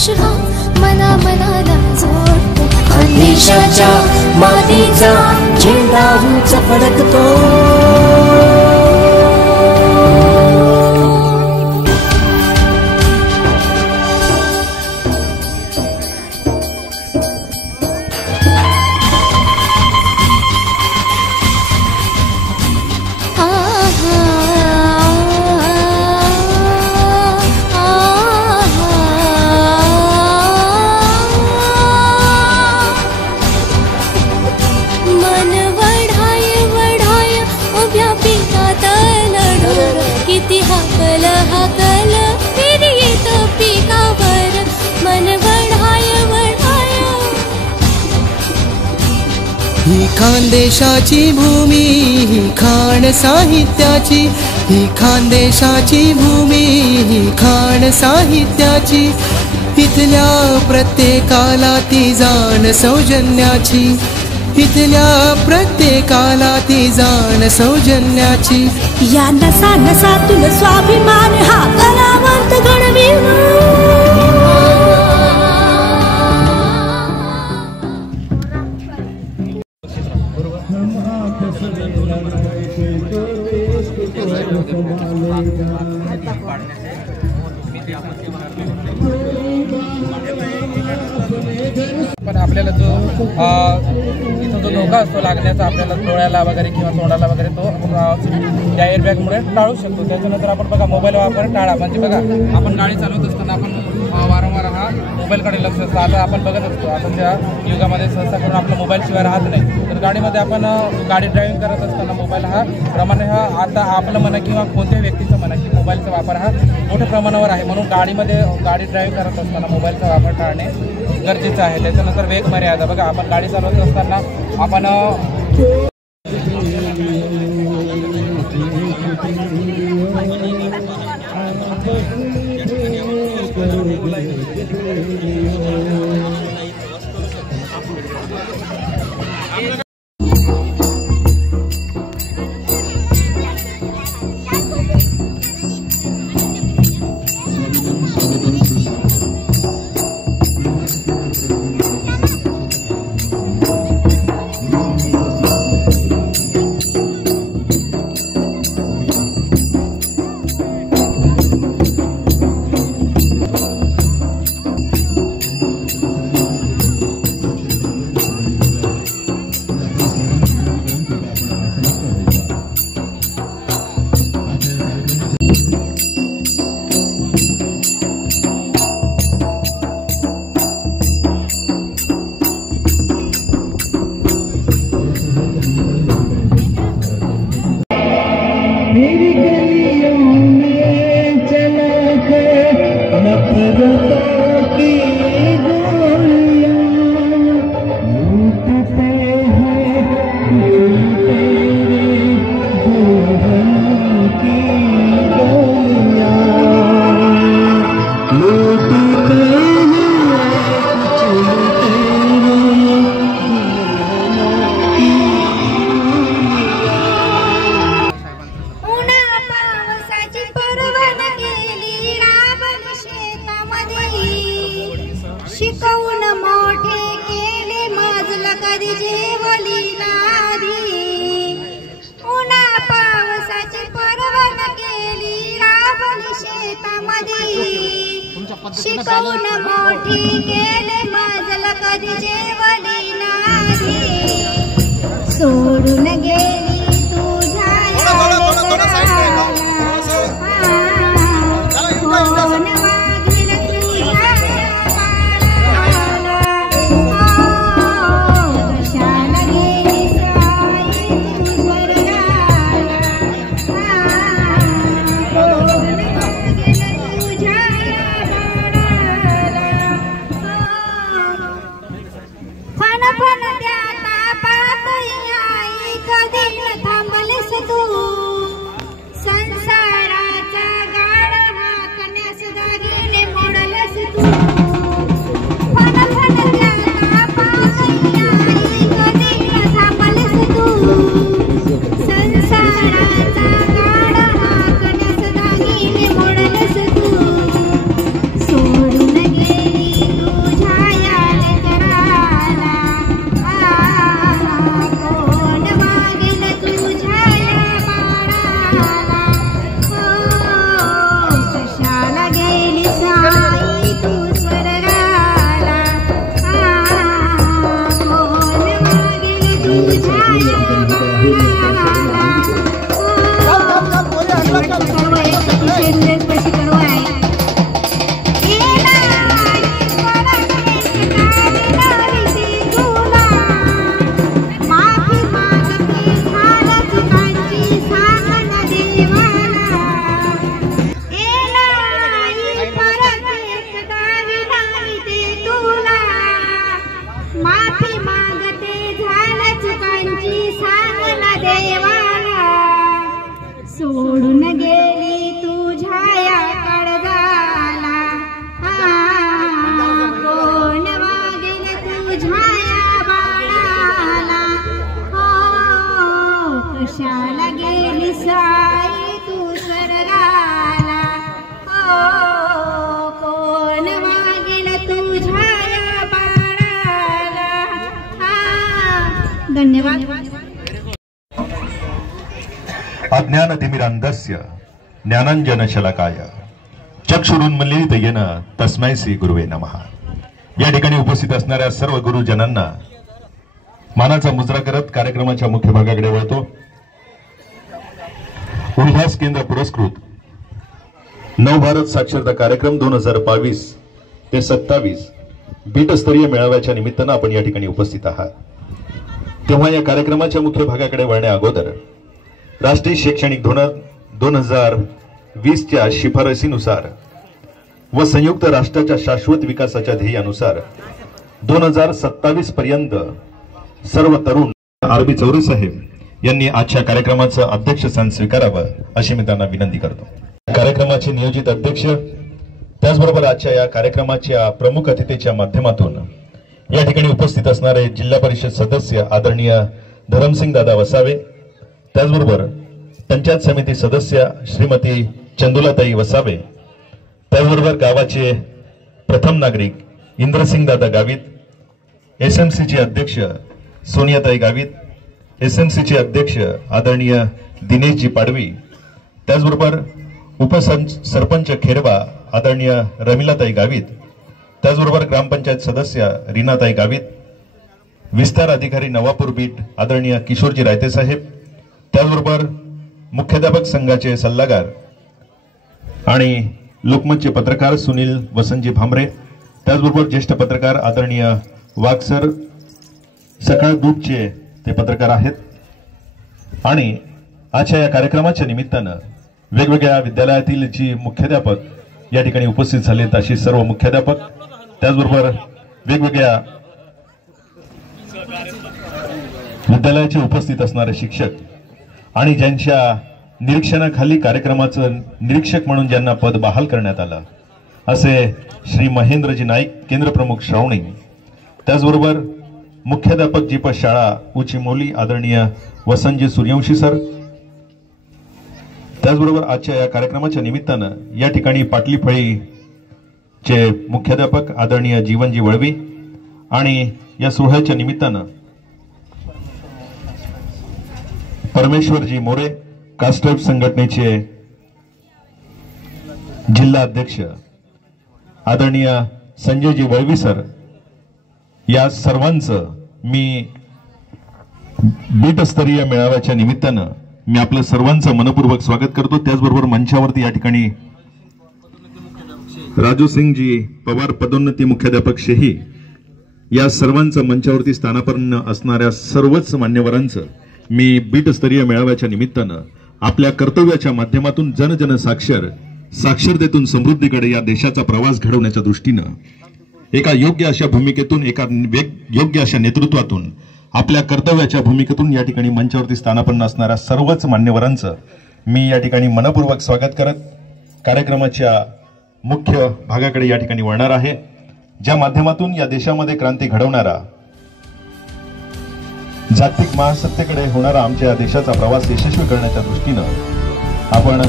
स्पर्श हा मना मनाला जोडतो. खानदेशाच्या मातीचा झेंडा उंच फडकतो. किती हाकल हाकल फिर येतो पिकावर मन वढाय वढाय. ही खानदेशाची भूमी ही खाण साहित्याची. ही खानदेशाची भूमी ही खाण साहित्याची. इथल्या प्रत्येकाला ती जाण सौजन्याची. इथल्या प्रत्येकाला ती जाण सौजन्याची. या नसा नसातून स्वाभिमान हा कलावंत घडविला. पण आपल्याला जो इथं जो धोका असतो लागण्याचा आपल्याला डोळ्याला वगैरे किंवा तोंडाला वगैरे तो आपण या एअरबॅगमुळे टाळू शकतो. त्याच्यानंतर आपण बघा मोबाईल वापर टाळा. म्हणजे बघा आपण गाडी चालवत असताना आपण वारंवार हा मोबाईलकडे लक्ष असतं. आता आपण बघत असतो आताच्या युगामध्ये सहसा करून आपला मोबाईलशिवाय राहत नाही. तर गाडीमध्ये आपण गाडी ड्रायव्हिंग करत असताना मोबाईल हा प्रमाणे हा आता आपलं म्हणा किंवा कोणत्याही व्यक्तीचं म्हणा की मोबाईलचा वापर हा मोठ्या प्रमाणावर आहे. म्हणून गाडीमध्ये गाडी ड्राईव्ह करत असताना मोबाईलचा वापर टाळणे गरजेचं आहे. त्याच्यानंतर वेग मर्यादा बघा आपण गाडी चालवत असताना आपण शिकवून मोठे केले माजला कधी जेवली नाधी. उन्हा पावसाची पर्वा न केली राबली शेतामध्ये. शिकवून मोठी केले माजला कधी जेवली नाधी. सोडून गेली तुझ्या सोडून गेली तुझ्या या कडदाला, कोण वागेल तुझ्या या बाळाला, हो कशाला गेली साई तू स्वर्गाला, हो कोण वागेल तुझ्या या बाळाला. धन्यवाद. अज्ञानतिमिरान्धस्य ज्ञानाञ्जनशलाकाय चक्षुरुन्मीलितं येन तस्मै श्री गुरुवे नमः. या ठिकाणी उपस्थित असणाऱ्या सर्व गुरुजनांना मानाचा मुजरा करत कार्यक्रमाच्या मुख्य भागाकडे वळतो. उल्हास केंद्र पुरस्कृत नवभारत साक्षरता कार्यक्रम 2022 ते 27 बीटस्तरीय मेळाव्याच्या निमित्तानं आपण या ठिकाणी उपस्थित आहात. तेव्हा या कार्यक्रमाच्या मुख्य भागाकडे वळण्या अगोदर राष्ट्रीय शैक्षणिक धोरण 2020च्या शिफारसीनुसार व संयुक्त राष्ट्राच्या शाश्वत विकासाच्या ध्येयानुसार 2027 पर्यंत सर्व तरुण आरबी चौरे साहेब यांनी आजच्या कार्यक्रमाचं अध्यक्षस्थान स्वीकारावं अशी मी त्यांना विनंती करतो. कार्यक्रमाचे नियोजित अध्यक्ष त्याचबरोबर आजच्या या कार्यक्रमाच्या प्रमुख अतिथीच्या माध्यमातून या ठिकाणी उपस्थित असणारे जिल्हा परिषद सदस्य आदरणीय धरमसिंग दादा वसावे, त्याचबरोबर पंचायत समिती सदस्य श्रीमती चंदुलाताई वसावे, त्याचबरोबर गावाचे प्रथम नागरिक इंद्रसिंग दादा गावित, एसएमसीचे अध्यक्ष सोनियाताई गावित, एसएमसीचे अध्यक्ष आदरणीय दिनेशजी पाडवी, त्याचबरोबर उपसरपंच खेरवा आदरणीय रमिलाताई गावित, त्याचबरोबर ग्रामपंचायत सदस्य रीनाताई गावित, विस्तार अधिकारी नवापूर बीट आदरणीय किशोरजी रायते साहेब, त्याचबरोबर मुख्याध्यापक संघाचे सल्लागार आणि लोकमतचे पत्रकार सुनील वसंतजी भामरे, त्याचबरोबर ज्येष्ठ पत्रकार आदरणीय वागसर सकाळ ग्रुपचे ते पत्रकार आहेत. आणि आजच्या या कार्यक्रमाच्या निमित्तानं वेगवेगळ्या विद्यालयातील जी मुख्याध्यापक या ठिकाणी उपस्थित झालेत अशी सर्व मुख्याध्यापक, त्याचबरोबर वेगवेगळ्या विद्यालयाचे उपस्थित असणारे शिक्षक आणि ज्यांच्या निरीक्षणाखाली कार्यक्रमाचं निरीक्षक म्हणून ज्यांना पद बहाल करण्यात आलं असे श्री महेंद्रजी नाईक केंद्र प्रमुख श्रावणी, त्याचबरोबर मुख्याध्यापक जीप शाळा उचिमोली आदरणीय वसंतजी सूर्यवंशी सर, त्याचबरोबर आजच्या या कार्यक्रमाच्या निमित्तानं या ठिकाणी पाटलीफळीचे मुख्याध्यापक आदरणीय जीवनजी वळवी आणि या सोहळ्याच्या निमित्तानं परमेश्वरजी मोरे कास्ट्राईब संघटनेचे जिल्हा अध्यक्ष आदरणीय संजयजी वळवी सर, या सर्वांचं मी बीटस्तरीय मेळाव्याच्या निमित्तानं मी आपलं सर्वांचं मनपूर्वक स्वागत करतो. त्याचबरोबर मंचावरती या ठिकाणी राजू सिंगजी पवार पदोन्नती मुख्याध्यापक शेही, या सर्वांचं मंचावरती स्थानापन्न असणाऱ्या सर्वच मान्यवरांचं मी बीटस्तरीय मेळाव्याच्या निमित्तानं आपल्या कर्तव्याच्या माध्यमातून जनजन साक्षरतेतून समृद्धीकडे या देशाचा प्रवास घडवण्याच्या दृष्टीनं एका योग्य अशा भूमिकेतून एका योग्य अशा नेतृत्वातून आपल्या कर्तव्याच्या भूमिकेतून या ठिकाणी मंचावरती स्थानापन्न असणाऱ्या सर्वच मान्यवरांचं मी या ठिकाणी मनपूर्वक स्वागत करत कार्यक्रमाच्या मुख्य भागाकडे या ठिकाणी वळणार आहे, ज्या माध्यमातून या देशामध्ये क्रांती घडवणारा जागतिक महासत्तेकडे होणारा आमच्या या देशाचा प्रवास यशस्वी करण्याच्या दृष्टीनं आपण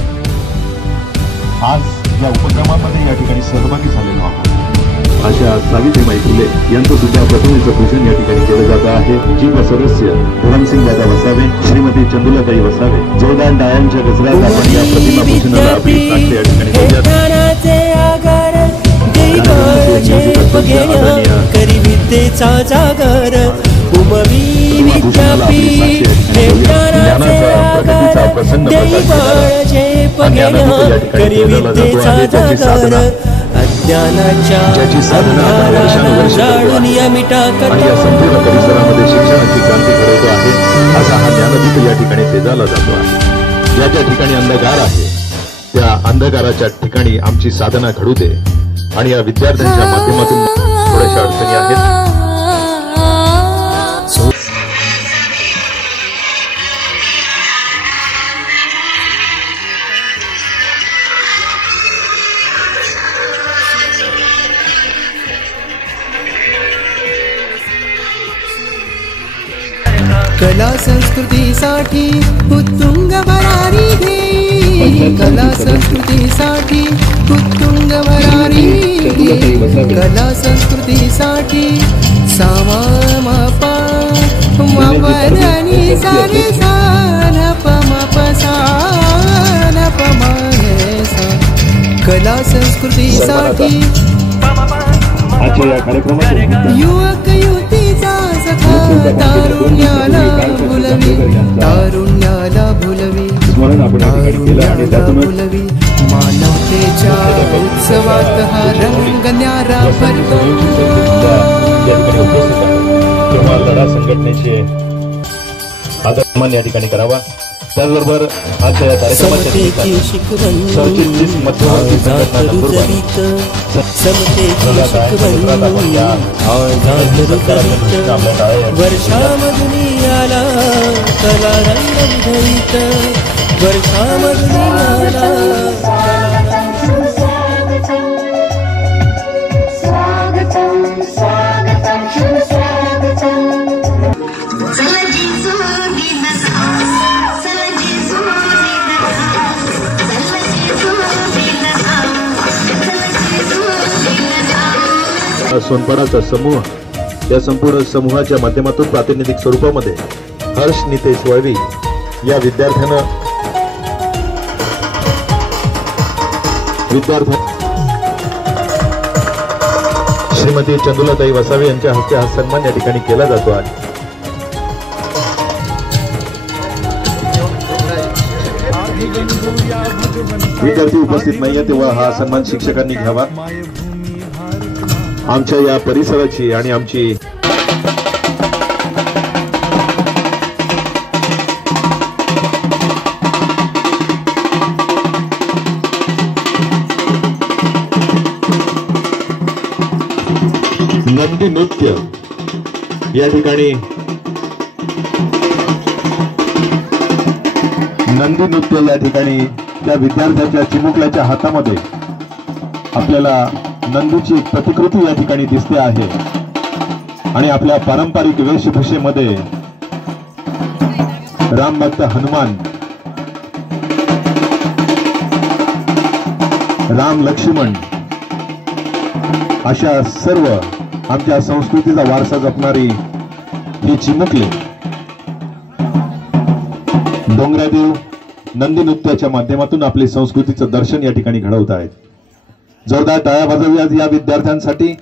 आज या उपक्रमामध्ये या ठिकाणी सहभागी झालेलो आहोत. अशा सावित्रीबाई फुले यांचं सुद्धा प्रतिमेचं पूजन या ठिकाणी केलं जात आहे. जीव सदस्य धरमसिंग दादा वसावे, श्रीमती चंदुलाताई वसावे, जोरदार टाळ्यांच्या गजरात आपण या प्रतिमा पूजनाला आपली साक्ष या ठिकाणी करी विद्येचा जागर उमवी विद्यापीठ प्रसन्न देई बाळ झेप घेण्या करी विद्येचा जागर अज्ञानाच्या अंधाराला जाळून या मिटा आणि या संपूर्ण परिसरामध्ये शिक्षणाची क्रांती घडवतो आहे. असा हा ज्ञानदीप या ठिकाणी तेजाला जातो आहे. ज्या ज्या ठिकाणी अंधकार आहे त्या अंधकाराच्या ठिकाणी आमची साधना घडू दे. आणि या विद्यार्थ्यांच्या माध्यमातून थोड्याशा अडचणी आहेत. कला संस्कृतीसाठी उत्तुंग भरारी घे. कला संस्कृतीसाठी उत्तुंग भरारी घे. कला संस्कृतीसाठी सामा मापा मापधनी सारे सा पमा सा. कला संस्कृतीसाठी आजच्या या कार्यक्रमात युवक युवतीचा सखा तारुण्याला भुलवी. तारुण्याला भुलवी. तारुण्याला भुलवी. मानवतेच्या उत्सवात हा रंग न्यारा भरतो. किंवा लढा संघटनेचे आदरमान या ठिकाणी करावा. त्याचबरोबर आजच्या या कार्यक्रमाच्या शिकवण सरचिटणीस मध्यवर्ती संघटना नंदुरबार वर्षामधून आला कला रंग विधीत. वर्षामधून आला सोनपाडाचा समूह. या संपूर्ण समूहाच्या माध्यमातून प्रातिनिधिक स्वरूपामध्ये हर्ष नितेश वळवी या विद्यार्थ्यानं श्रीमती चंदुलाताई वसावे यांच्या हस्ते हा सन्मान या ठिकाणी केला जातो आहे. विद्यार्थी उपस्थित नाहीये तेव्हा हा सन्मान शिक्षकांनी घ्यावा. आमच्या या परिसराची आणि आमची नंदी नृत्य या ठिकाणी नंदी नृत्य या ठिकाणी त्या विद्यार्थ्याच्या चिमुकल्याच्या हातामध्ये आपल्याला नंदीची एक प्रतिकृती या ठिकाणी दिसते आहे. आणि आपल्या पारंपरिक वेशभूषेमध्ये रामभक्त हनुमान, राम लक्ष्मण अशा सर्व आमच्या संस्कृतीचा वारसा जपणारी ही चिमुकले डोंगरादेव नंदी नृत्याच्या माध्यमातून आपली संस्कृतीचं दर्शन या ठिकाणी घडवत आहेत. जोरदार टाळ्या वाजवूया या विद्यार्थ्यांसाठी.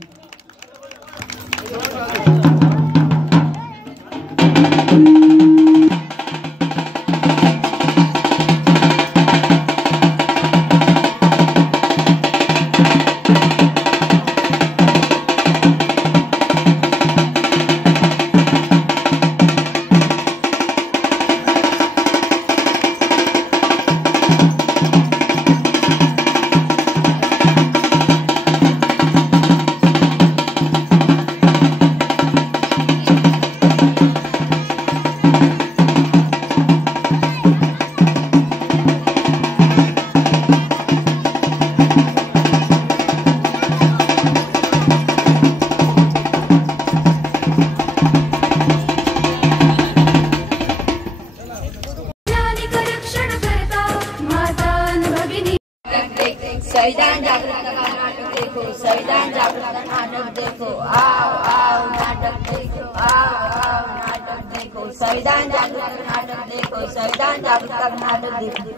संविधान जागृत का नाटक देखो, संविधान जागृत का नाटक देखो, आओ आओ नाटक देखो, आओ आओ नाटक देखो, संविधान जागृत का नाटक देखो, संविधान जागृत का नाटक देखो।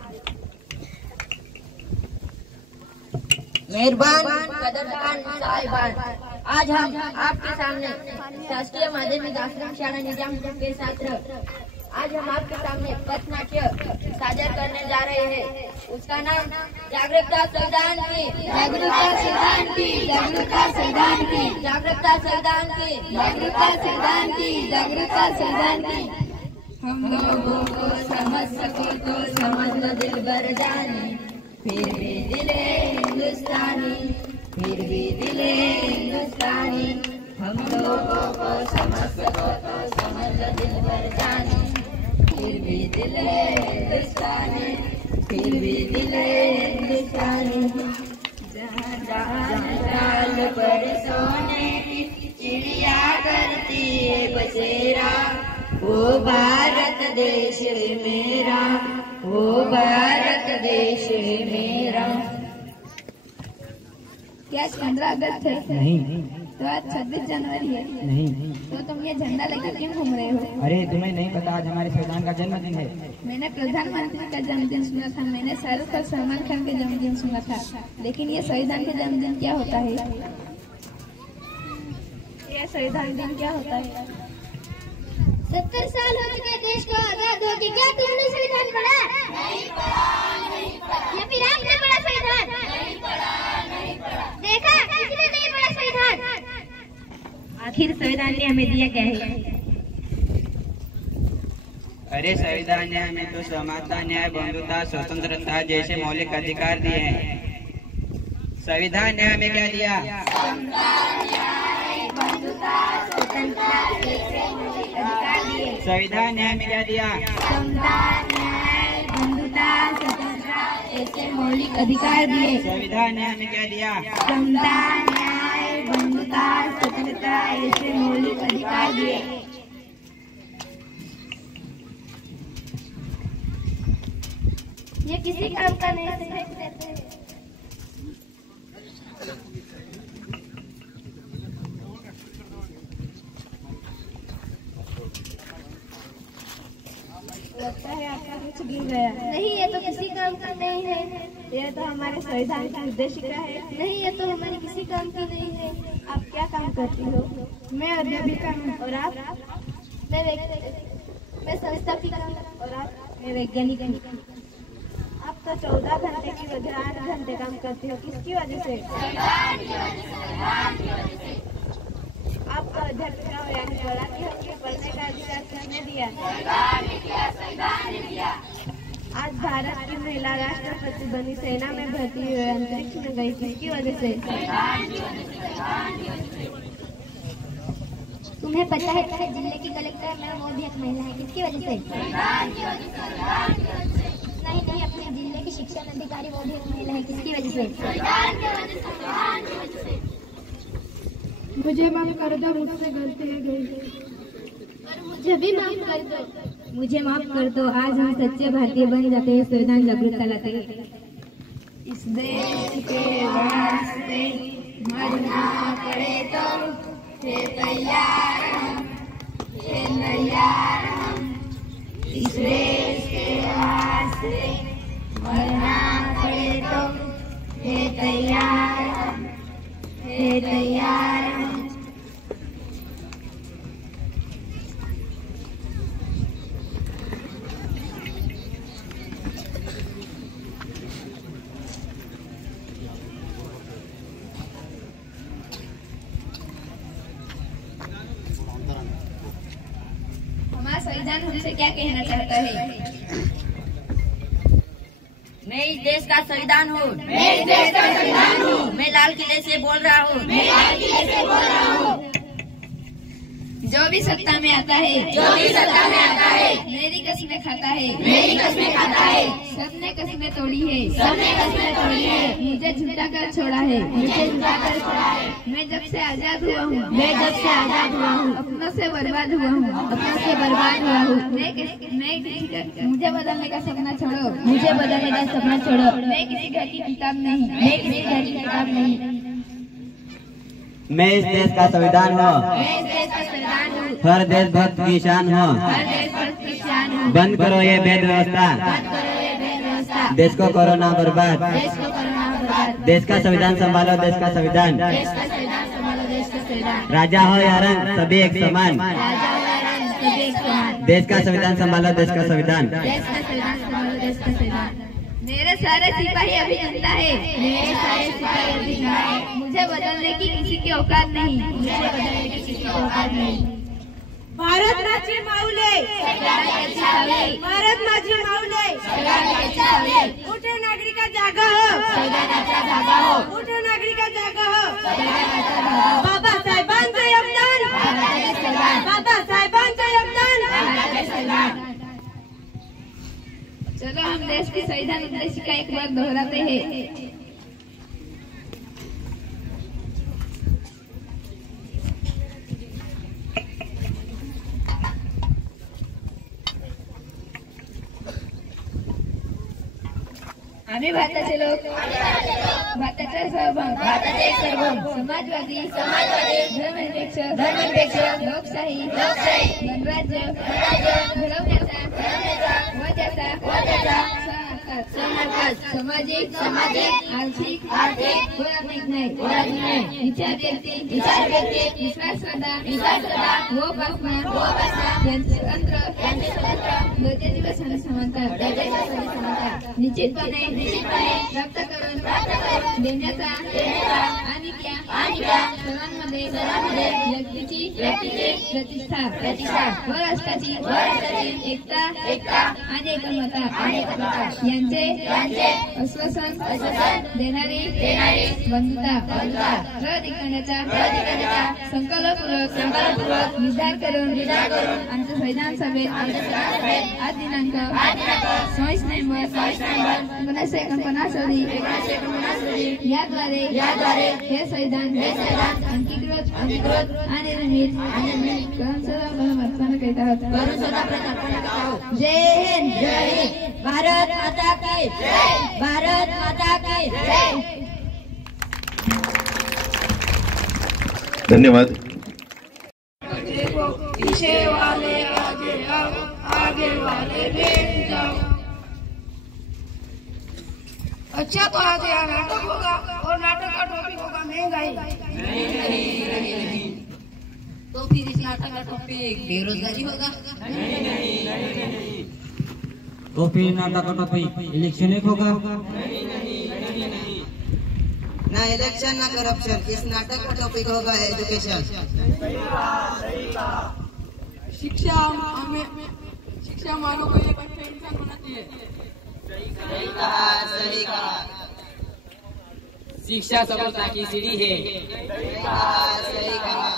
मेहरबान कदरदान साहिबान, आज हम आपके सामने शासकीय माध्यमिक आश्रम शाला निजामपुर के छात्र आज हम आपके सामने पथनाट्य सादर करने जा रहे हैं। उसका नाम जागरूकता संविधान की, जागरूकता संविधान की, जागरूकता संविधान की, जागरूकता संविधान की, जागरूकता संविधान की, जागरूकता संविधान की। हम लोगों को समझ सको तो समझ लो दिल भर जाने, फिर भी दिले हिंदुस्तानी, फिर भी दिले हिंदुस्तानी। हम लोगों को समझ सको तो समझ लो दिल भर जाने, फिर भी दिले हिंदुस्तानी, फिर भी दिले हिंदुस्तानी। जहाँ जहाँ डाल पर सोने की चिड़िया करती है बसेरा, वो भारत देश है मेरा, वो भारत देश है मेरा। क्या 15 अगस्त है? नहीं। तो आज 26 जनवरी है? नहीं। तो तुम ये झंडा लेकर क्यों घूम रहे हो? अरे तुम्हें नहीं पता, आज हमारे संविधान का जन्मदिन है। मैंने प्रधानमंत्री का जन्मदिन सुना था, मैंने शाहरुख खान सलमान खान के जन्मदिन सुना था, लेकिन ये संविधान के जन्मदिन क्या होता है? ये संविधान दिन क्या होता है? 70 साल हो चुके देश को आजाद होके, क्या तुमने संविधान पढ़ा? नहीं पढ़ा, नहीं पढ़ा। या फिर आपने पढ़ा संविधान? नहीं पढ़ा, नहीं पढ़ा। देखा, किसने नहीं पढ़ा संविधान? आखिर संविधान ने हमें दिया क्या है? अरे संविधान ने हमें तो समानता, न्याय, बंधुता, स्वतंत्रता जैसे मौलिक अधिकार दिए हैं। संविधान ने हमें क्या दिया? संविधान ने हमें क्या दिया? ऐसे मौलिक अधिकार दिए। संविधान ने हमें क्या दिया? समता, न्याय, बंधुता, स्वतंत्रता ऐसे मौलिक अधिकार दिए। ये किसी काम का नहीं है। लगता है आपका कुछ गिर गया। नहीं, ये तो किसी काम का नहीं है। ये तो हमारे संविधान की उद्देशिका है। नहीं, ये तो हमारे किसी काम की नहीं है। आप क्या काम करती हो? मैं अध्यापिका हूँ। और आप? मैं संस्थापिका हूँ। और आप? मैं वैज्ञानिक हूँ। आप तो 14 घंटे की वजह 8 घंटे काम करती हो, किसकी वजह से? आप तो अध्यापिका हो, यानी पढ़ाती हो कि पढ़ने का अधिकार किसने दिया? आज भारत की महिला राष्ट्रपति बनी, सेना में भर्ती हुई, अंतरिक्ष में गई, किसकी वजह से? तुम्हें पता है तुम्हें जिले की कलेक्टर में वो भी एक महिला है, किसकी वजह से? नहीं, अपने जिले की शिक्षा अधिकारी वो भी एक महिला है, किसकी वजह से? मुझे माफ कर दो, मुझसे गलती हो गई। मुझे भी माफ कर दो। मुझे माफ कर दो। आज हम सच्चे भारतीय बन जाते हैं, संविधान जागरूकता लाते हैं। इस देश के वास्ते मरना पड़े तो फिर तैयार हम, फिर तैयार हम। इस देश के वास्ते मरना पड़े तो फिर तैयार हम, फिर तैयार हम। हमारा संविधान हमसे क्या कहना चाहता है? मैं इस देश का संविधान हूँ। मैं लाल किले से बोल रहा हूँ। जो भी सत्ता में आता है, मेरी कस्में खाता है, सबने कस्में तोड़ी है, मुझे झूठा कर छोड़ा है, मैं जब से आजाद हुआ हूँ, अपनों से बर्बाद हुआ हूँ, मुझे बदलने का सपना छोड़ो, मैं किसी घर की किताब नहीं, मैं इस देश का संविधान हूँ, हर देशभक्त की शान हूँ। बंद करो ये भेद व्यवस्था, देश को कोरोना बर्बाद। देश का संविधान संभालो, देश का संविधान। राजा हो या रंग, सभी एक समान। सभी एक समान। देश का संविधान संभालो देश का संविधान। देश का संविधान संभालो देश का संविधान। मेरे सारे सिपाही अभी जिंदा है। मेरे सारे सिपाही अभी जिंदा है। मुझे बदलने की किसी की औकात नहीं। मुझे बदलने की किसी की औकात नहीं। भारत माझी माऊले, भारत माझी माऊले, उठे नागरिका जागा हो, उठे नागरिका जागा हो, बाबासाहेबांचं योगदान, बाबासाहेबांचं योगदान। चलो हम देश की संविधान उद्देश्य का एक बार दोहराते हैं। आम्ही भारताचे लोक, भारताचे सार्वभौम, समाजवादी, धर्मनिरपेक्ष, लोकशाही, गणराज्य घडवण्याचा व त्याचा सामाजिक, आर्थिक व राजनैतिक विचार व्यक्ती, विश्वासश्रद्धा व उपासना यांचे स्वतंत्र दर्जाची व समानता निश्चितपणे प्राप्त करून देण्याचा आणि त्या सर्वांमध्ये व्यक्तीची प्रतिष्ठा व राष्ट्राची एकता आणि एकमता यांचे आश्वासन देणारी बंधुता करण्याचा संकल्पपूर्वक निर्धार करून आमच्या संविधान सभेत आज दिनांक 26 नोव्हेंबर 1949 रोजी याद्वारे हे संविधान अंगीकृत आणि निर्मित करून सर्व करीत आहोत। जय हिंद। भारत माता की जय, भारत माता की जय। धन्यवाद। पीछे वाले आगे आओ, आगे वाले बैठ जाओ। अच्छा तो आज यहाँ नाटक होगा और नाटक का टॉपिक होगा महंगाई। नहीं। तो फिर इस नाटक का टॉपिक बेरोजगारी होगा। नहीं। तो फिर नाटक का टॉपिक इलेक्शन एक होगा। ना इलेक्शन ना करप्शन, इस नाटक का टॉपिक होगा एजुकेशन। शिक्षा मानव को एक अच्छा इंसान होना चाहिए। सही कहा। शिक्षा सफलता की सीढ़ी है। सही कहा।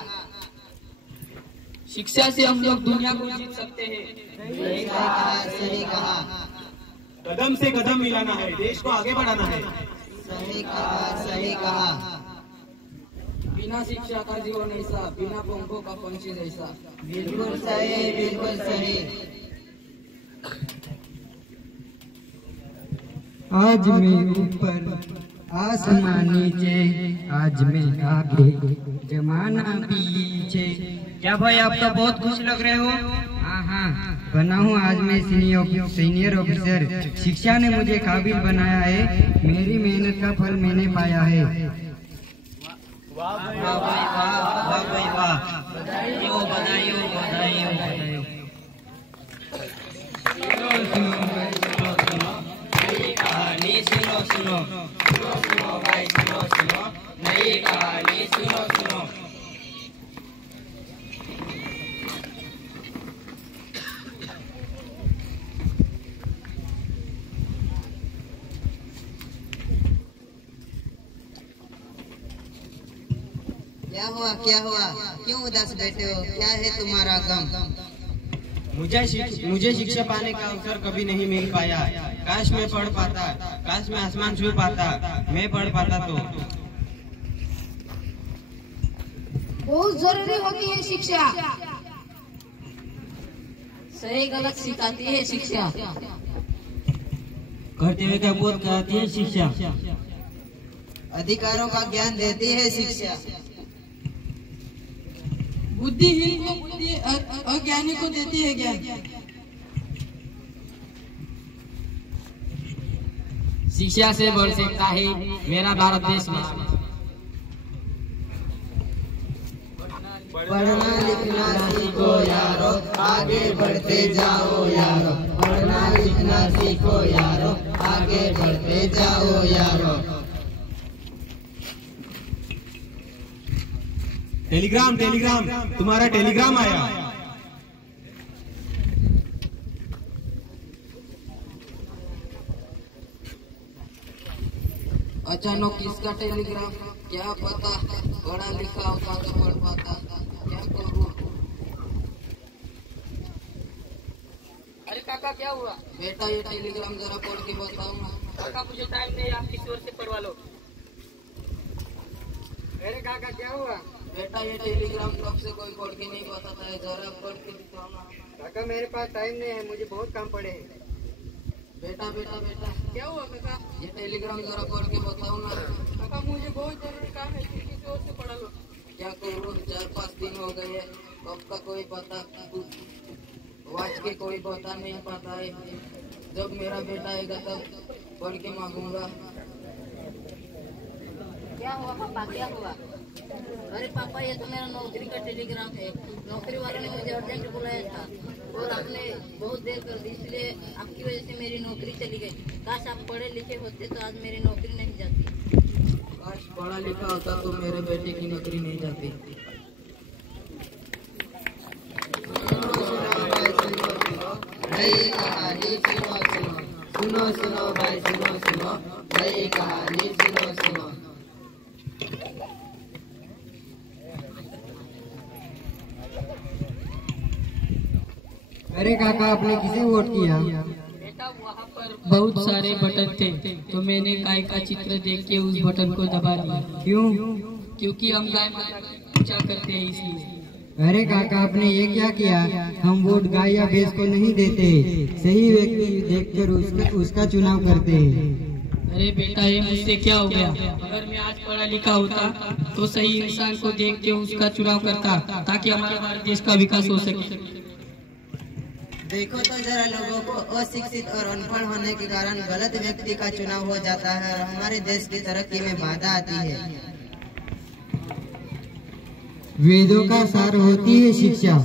शिक्षा से हम लोग दुनिया को जीत सकते हैं। सही कहा। कदम से कदम मिलाना है, देश को आगे बढ़ाना है। सही कहा। बिना शिक्षा का जीवन ऐसा, बिना पंखों का पंछी जैसा। बिल्कुल सही। आज मैं ऊपर आसमान नीचे, आज मैं आगे जमाना पीछे। क्या भाई आप तो बहुत खुश लग रहे हो। हाँ, बना हूँ आज मैं सीनियर ऑफिसर। शिक्षा ने मुझे काबिल बनाया है, मेरी मेहनत का फल मैंने पाया है। वाह भाई वाह। बधाइयो। नई कहानी सुनो भाई, सुनो नई कहानी सुनो। क्या हुआ? क्यों उदास बैठे हो? क्या है तुम्हारा गम? मुझे शिक्षा पाने का अवसर कभी नहीं मिल पाया। काश मैं पढ़ पाता, काश मैं आसमान छू पाता, मैं पढ़ पाता तो। बहुत जरूरी होती है शिक्षा। सही गलत सिखाती है शिक्षा। कर्तव्य का बोध कराती है शिक्षा। अधिकारों का ज्ञान देती है शिक्षा। बुद्धिहीन को बुद्धि, अज्ञानी को देती है ज्ञान। शिक्षा से बढ़ सकता है मेरा भारत देश में। पढ़ना लिखना सीखो यारो, आगे बढ़ते जाओ यारो। पढ़ना लिखना सीखो यारो, आगे बढ़ते जाओ यारो। टेलीग्राम टेलीग्राम, तुम्हारा टेलीग्राम आया। अचानक किसका टेलीग्राम, क्या पता, पढ़ा लिखा होता तो पढ़ पाता, क्या करूं। अरे काका क्या हुआ? बेटा ये टेलीग्राम जरा पढ़ के बताओ ना। काका मुझे टाइम नहीं, आप किसी और से पढ़वा लो। अरे काका क्या हुआ? बेटा ये टेलीग्राम कब से कोई पढ़ के नहीं बताता है, जरा पढ़ के दिखाओ ना। काका मेरे पास टाइम नहीं है, मुझे बहुत काम पड़े हैं। बेटा बेटा बेटा क्या हुआ काका? ये टेलीग्राम जरा पढ़ के बताओ ना। काका मुझे बहुत जरूरी काम है, किसी और से पढ़ा लो। क्या करूँ, 4-5 दिन हो गए हैं, कब का कोई पता, वाच के कोई बता नहीं पाता है। जब मेरा बेटा आएगा तब पढ़ के मांगूंगा। क्या हुआ पापा, क्या हुआ? अरे पापा ये तो मेरा नौकरी का टेलीग्राम है। नौकरी वालों ने मुझे अर्जेंट बुलाया था और आपने बहुत देर कर दी, इसलिए आपकी वजह से मेरी नौकरी चली गई। काश आप पढ़े लिखे होते तो आज मेरी नौकरी नहीं जाती। काश पढ़ा लिखा होता तो मेरे बेटे की नौकरी नहीं जाती। नई कहानी सुनो सुनो, सुनो सुनो भाई सुनो सुनो, नई कहानी सुनो सुनो। अरे काका आपने किसे वोट किया? बेटा वहाँ पर बहुत सारे बटन थे, तो मैंने गाय का चित्र देख के उस बटन को दबा दिया। क्यों? क्योंकि हम गाय माता की पूजा करते हैं इसलिए। अरे काका आपने ये क्या किया? हम वोट गाय या भैंस को नहीं देते, सही व्यक्ति देखकर उसका चुनाव करते हैं। अरे बेटा ये मुझसे क्या हो गया? अगर मैं आज पढ़ा लिखा होता तो सही इंसान को देख के उसका चुनाव करता, ताकि हमारे भारत देश का विकास हो सके। देखो तो जरा, लोगों को अशिक्षित और अनपढ़ होने के कारण गलत व्यक्ति का चुनाव हो जाता है और हमारे देश की तरक्की में बाधा आती है। वेदों का सार होती है शिक्षा।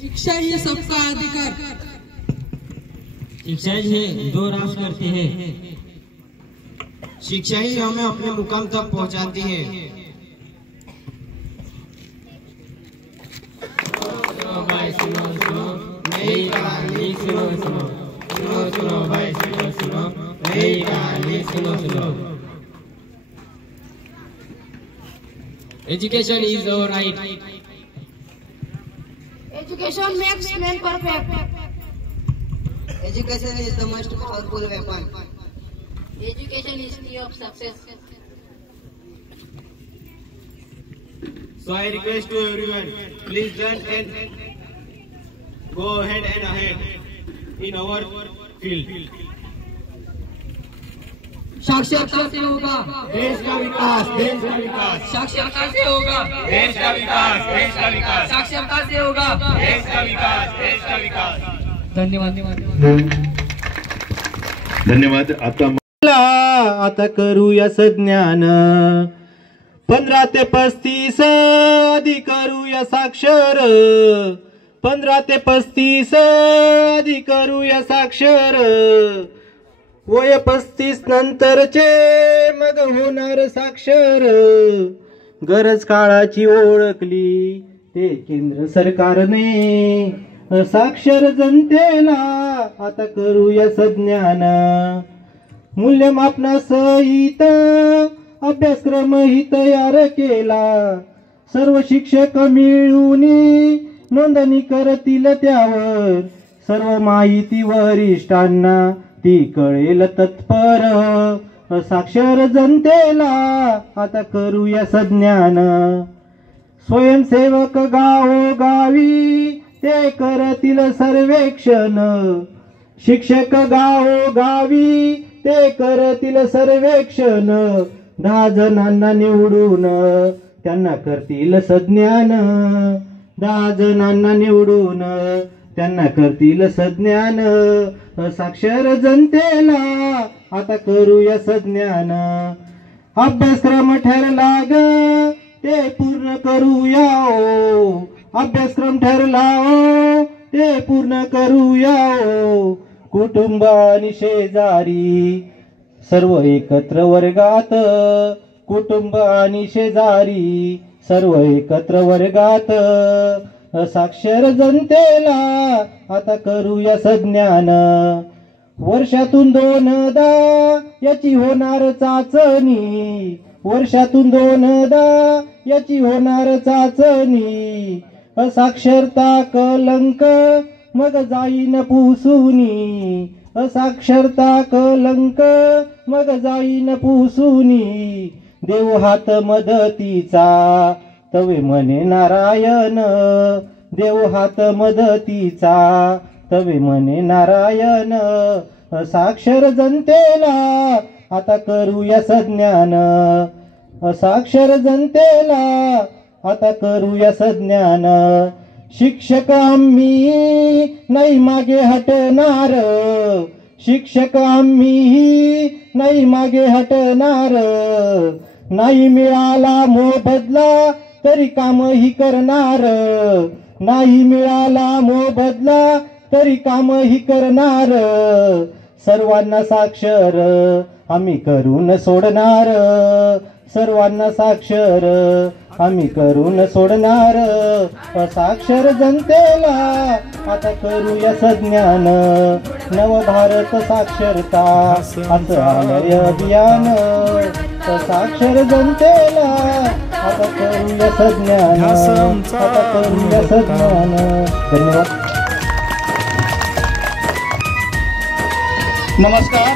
शिक्षा ही सबका अधिकार। शिक्षा ही दो रास करती है। शिक्षा ही हमें अपने मुकाम तक पहुंचाती है। भाई सुनो सुनो, नई कहानी सुनो सुनो, सुनो सुनो भाई सुनो सुनो, नई कहानी सुनो सुनो। Education is our right. Education makes man perfect. Education is the most powerful weapon. Education is key of success. So I request to everyone, please learn and go ahead and ahead in our field. साक्षरता से होगा देश का विकास, देश का विकास। साक्षरता से होगा देश का विकास, देश का विकास। साक्षरता से होगा देश का विकास, देश का विकास। धन्यवाद। धन्यवाद। आता करूया संज्ञान, 15 ते 35 आधी करूया साक्षर, 15 ते 35 आधी करूया साक्षर, वय 35 नंतरचे मग होणार साक्षर. गरज काळाची ओळखली ते केंद्र सरकारने, साक्षर जनतेला आता करूया संज्ञान. मूल्यमापनासहित अभ्यासक्रम ही तयार केला, सर्व शिक्षक मिळून नोंदणी करतील त्यावर, सर्व माहिती वरिष्ठांना ती कळेल तत्पर. साक्षर जनतेला आता करूया संज्ञान. स्वयंसेवक गावोगावी ते करतील सर्वेक्षण, शिक्षक गावोगावी ते करतील सर्वेक्षण. 10 जणांना निवडून त्यांना करतील संज्ञान, 10 जणांना निवडून त्यांना करतील संज्ञान. साक्षर जनतेला आता करूया संज्ञान. अभ्यासक्रम ठरला ग ते पूर्ण करूया ओ, अभ्यासक्रम ठरला ओ ते पूर्ण करूया ओ, कुटुंब आणि शेजारी सर्व एकत्र वर्गात, कुटुंब आणि शेजारी सर्व एकत्र वर्गात, साक्षर जनतेला आता करूया सज्ञान, वर्षातून 2दा याची होणार चाचणी, वर्षातून 2दा याची होणार चाचणी, असाक्षरता कलंक मग जाईन पुसुनी, असाक्षरता कलंक मग जाईन पुसुनी, देव हात मदतीचा तवे म्हणे नारायण, देव हात मदतीचा तवे म्हणे नारायण, असाक्षर जनतेला आता करूया सज्ञान, असाक्षर जनतेला आता करूया सज्ञान, शिक्षक आम्ही नाही मागे हटणार, शिक्षक आम्ही नाही मागे हटणार, नाही मिळाला मोबदला तरी कामही करणार, नाही मिळाला मोबदला तरी कामही करणार, सर्वांना साक्षर आम्ही करून सोडणार, सर्वांना साक्षर आम्ही करून सोडणार, असाक्षर जनतेला आता करूया सज्ञान, नवभारत साक्षरता असं आलंय अभियान, साक्षर जनतेला आता करूया सज्ञान, आता करूया सज्ञान. धन्यवाद. नमस्कार.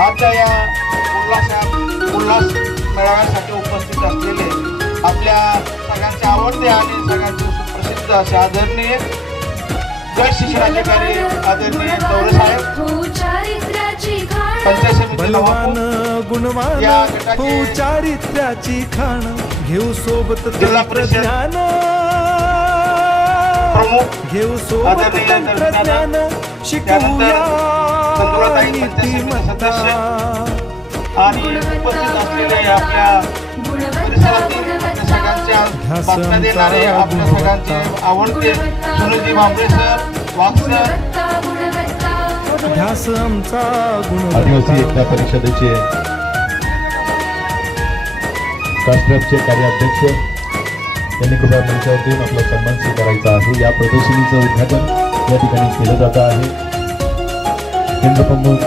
आजच्या या उल्हास मेळाव्यासाठी उपस्थित असलेले आपल्या सगळ्यांचे आवडते आणि सगळ्यांचे सुप्रसिद्ध असे आदरणीय जय शिक्षणाचे कार्य आदरणीय चौरे साहेब, पंचायत समिती नवापूर या गटाचे चारित्र्याची खाण घेऊ सोबत जिल्हा परिषद प्रमुख घेऊ सोबत तंत्रज्ञान, शिकवूया संतुराताई पंचायत समिती सदस्य आणि उपस्थित असलेले आपल्या परिसरातील सगळ्यांच्या बातम्या देणारे आपल्या सगळ्यांचे आवडते सुनीलजी भांबरे सर, वाघ सर, आदिवासी एकता परिषदेचे राष्ट्राचे कार्याध्यक्ष यांनी कृपया मंचावर देऊन आपला सन्मान स्वीकारायचा आहे. या प्रदर्शनीचं उद्घाटन या ठिकाणी केलं जात आहे. केंद्र प्रमुख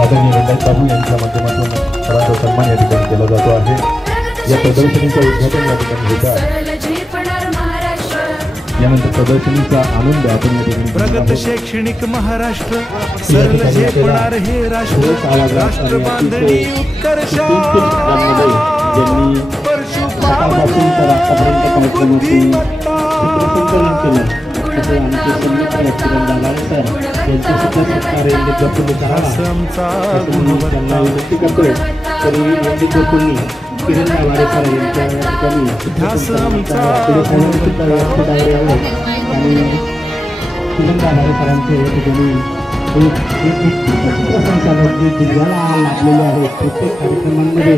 आदरणीय वेंकट बाबू यांच्या माध्यमातून सर्वांचा सन्मान या ठिकाणी केला जातो आहे. या प्रदर्शनीचं उद्घाटन या ठिकाणी होत आहे. यानंतर प्रदर्शनीचा आनंद आपण या ठिकाणी प्रगत शैक्षणिक महाराष्ट्र, सरळ झेपणार हे राष्ट्र, राष्ट्र बांधणी उत्कर्षा, सकाळपासून तर आतापर्यंत कार्यक्रमाची सूत्रसंकलन केलं तसे आमचे सन्मित्र किरण दागाळे सर यांचा सुद्धा सत्कार यांनी गप्पून करावा त्यांना विनंती करतोय. तरी यांनी गप्पूंनी किरण दागाळे सर यांच्या ठिकाणी आणि किरण दागाळे सरांचे या ठिकाणी सूत्रसंचालक जे जिल्ह्याला लागलेले आहेत प्रत्येक कार्यक्रमांमध्ये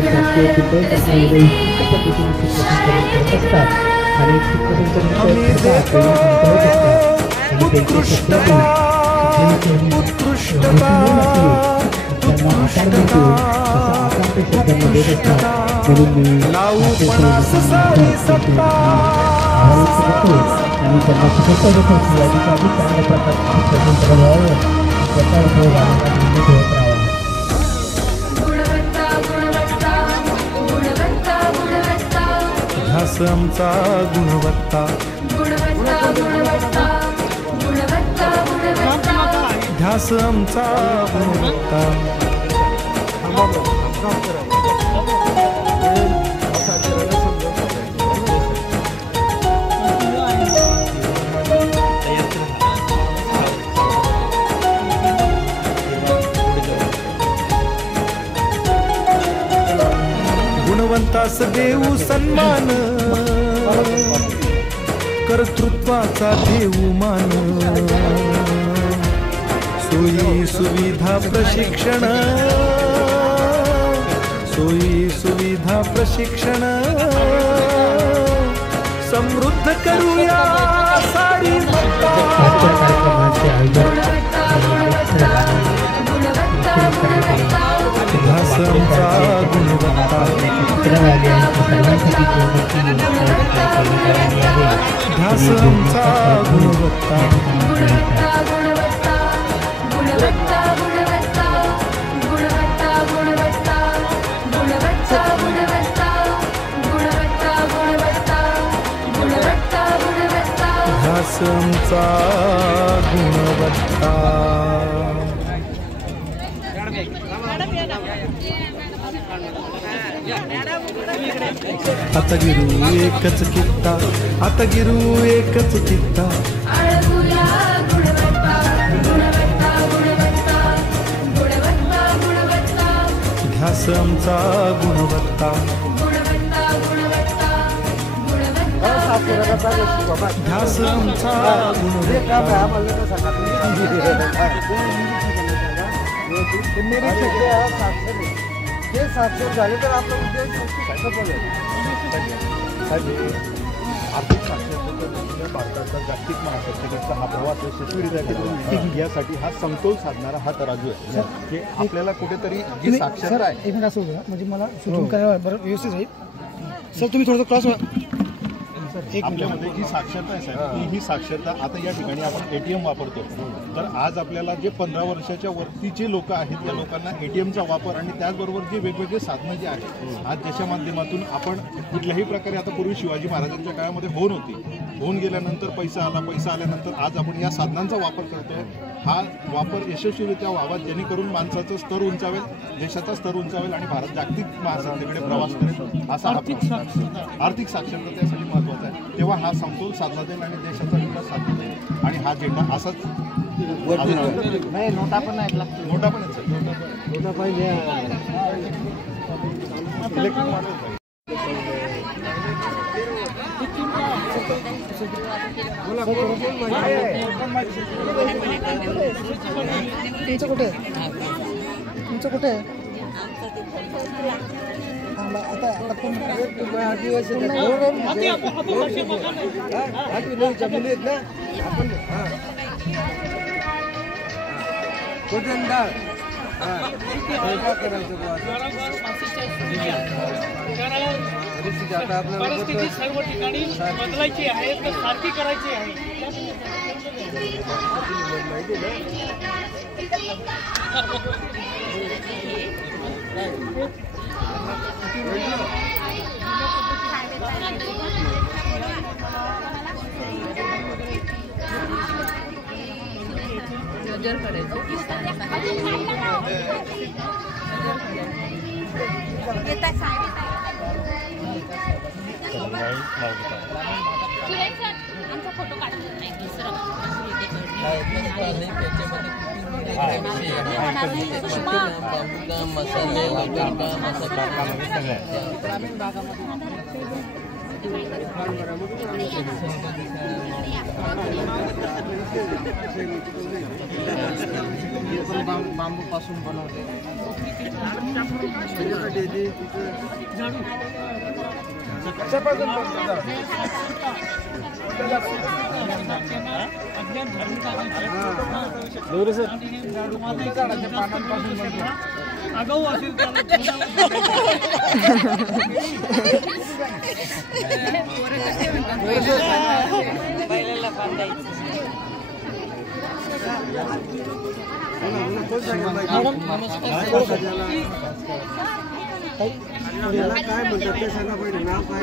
शासकीय कुठे त्याच्यामध्ये पद्धतीने सूत्रसंचालन करत असतात आणि आणि त्यांना शुभेच्छा देतो की अधिकारी चांगल्या प्रकारचे प्रदर्शन व्हावं, त्याचा उपयोग होत राहावा. ध्यास आमचा गुणवत्ता, ध्यास आमचा गुणवत्ता. गुणवंतास देऊ सन्मान, कर्तृत्वाचा देऊ मान, सोयी सुविधा प्रशिक्षण सोयी सुविधा प्रशिक्षण समृद्ध करूया सारी ढासमचा गुणवत्ता ढासमचा गुणवत्ता ढासमचा गुणवत्ता आता गिरू एकच कित्ता आता गिरू एकच कित्ता ढासमचा गुणवत्ता ढासमचा हे साक्षर झाले तर आपला उद्देश सफल आहे. आर्थिक साक्षरतेच्या भारताचा जागतिक महासत्तेचा हा प्रवास यशस्वीरित्या केला. यासाठी हा समतोल साधणारा हा तराजू आहे की आपल्याला कुठेतरी जी साक्षरता आहे. एक मिनिट असं होतं म्हणजे मला शूटिंग करायला बरं व्यवस्थित राहील. सर तुम्ही थोडंसं क्रॉस आपल्यामध्ये जी साक्षरता आहे साहेब ही साक्षरता आता या ठिकाणी आपण ATM वापरतो. तर आज आपल्याला जे 15 वर्षाच्या वरतीचे लोक आहेत त्या लोकांना ATMचा वापर आणि त्याचबरोबर जे वेगवेगळे साधनं जे आहेत आज ज्याच्या माध्यमातून आपण कुठल्याही प्रकारे आता पूर्वी शिवाजी महाराजांच्या काळामध्ये होऊन होती. होऊन गेल्यानंतर पैसा आला. पैसा आल्यानंतर आज आपण या साधनांचा वापर करतोय. हा वापर यशस्वीरित्या व्हावा जेणेकरून माणसाचं स्तर उंचावेल, देशाचा स्तर उंचावेल आणि भारत जागतिक महासत्तेकडे प्रवास करेल. असा आर्थिक साक्षरता त्यासाठी महत्त्वाचा आहे. तेव्हा हा समतोल साधला जाईल आणि देशाचा विकास साधला जाईल. आणि हा झेंडा असाच नाही. नोटा पण नाही. नोटा पण आहेत. नोटा पाहिजे. इलेक्ट्रिक मॉडेल तुमचं कुठे आहे? आता आदिवासी परिस्थिती सर्व ठिकाणी बदलायची आहे तर सारखी करायची आहे. नजर करायची आमचा फोटो काढला नाही मसाले ग्रामीण बांबू पासून बनवते. आगाऊ असेल बैलाला बांधायचं. याला काय म्हणतात ते सांगा पहिले. नाव काय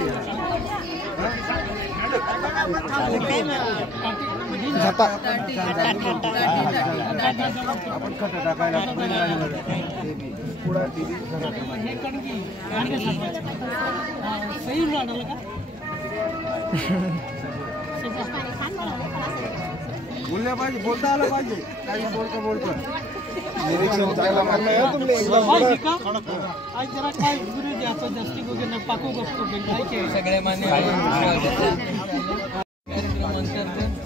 आपण खत टाकायला बोलल्या पाहिजे. बोलता आलं पाहिजे. काही बोलतो आज जरा काय जास्ती वगैरे पाकू गप्पो सगळे मान्य कार्यक्रम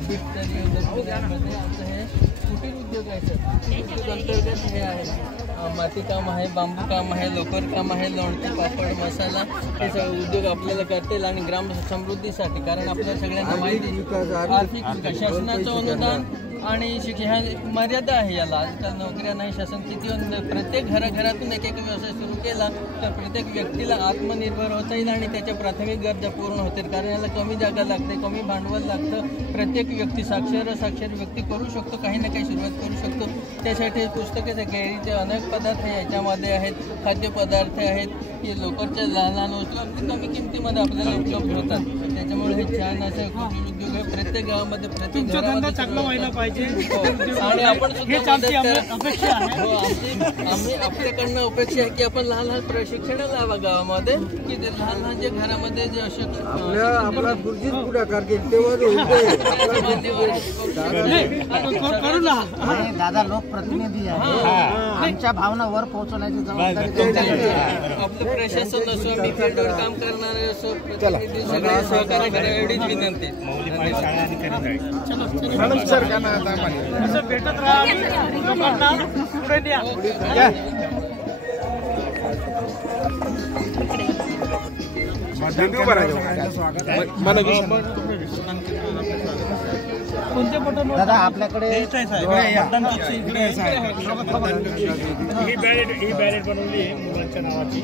बीटस्तरीय उद्योगामध्ये आमचं हे कुटीर उद्योग आहे सर. उद्योग अंतर्गत हे आहे मातीकाम आहे, बांबू काम आहे, लोकर काम आहे, लोणचं, पापड, मसाला हे सगळे उद्योग आपल्याला करता येईल. आणि ग्राम समृद्धीसाठी, कारण आपल्या सगळ्यांना माहिती आर्थिक शासनाचं अनुदान आणि ह्या मर्यादा आहे याला. आजकाल नोकऱ्या नाही, शासन किती प्रत्येक घराघरातून एक व्यवसाय सुरू केला तर प्रत्येक व्यक्तीला आत्मनिर्भर होता येईल आणि त्याच्या प्राथमिक गरजा पूर्ण होतील. कारण याला कमी जागा लागते, कमी भांडवल लागतं. प्रत्येक व्यक्ती साक्षर व्यक्ती करू शकतो, काही ना काही सुरुवात करू शकतो. त्यासाठी पुस्तकाचे कैरीचे अनेक पदार्थ याच्यामध्ये आहेत, खाद्यपदार्थ आहेत की लोकरच्या लहान लहान वस्तू अगदी कमी किमतीमध्ये आपल्याला उपलब्ध होतात. त्याच्यामुळे हे छान असं कुटीर उद्योग आहे. प्रत्येक गावामध्ये, प्रत्येक घरामध्ये चांगला व्हायला पाहिजे आणि आपण सुद्धा अपेक्षा आहे. आम्ही आपल्याकडनं अपेक्षा आहे की आपण लहान लहान प्रशिक्षण लावा गावामध्ये, की ते लहान लहान जे घरामध्ये जे असे आपला खुर्चीत पुढाकार घेईल तेव्हा दादा लोकप्रतिनिधी आहे, आमच्या भावना वर पोहोचवण्याची जबाबदारी आपलं प्रशासन असो, आम्ही फील्डवर काम करणारे असो, प्रतिनिधी सगळे सहकार्य करा एवढीच विनंती. असं भेटत राहा लोकांना पुढे न्या. दादा आपल्याकडे ही बॅलेट बनवली आहे मुलांच्या नावाची.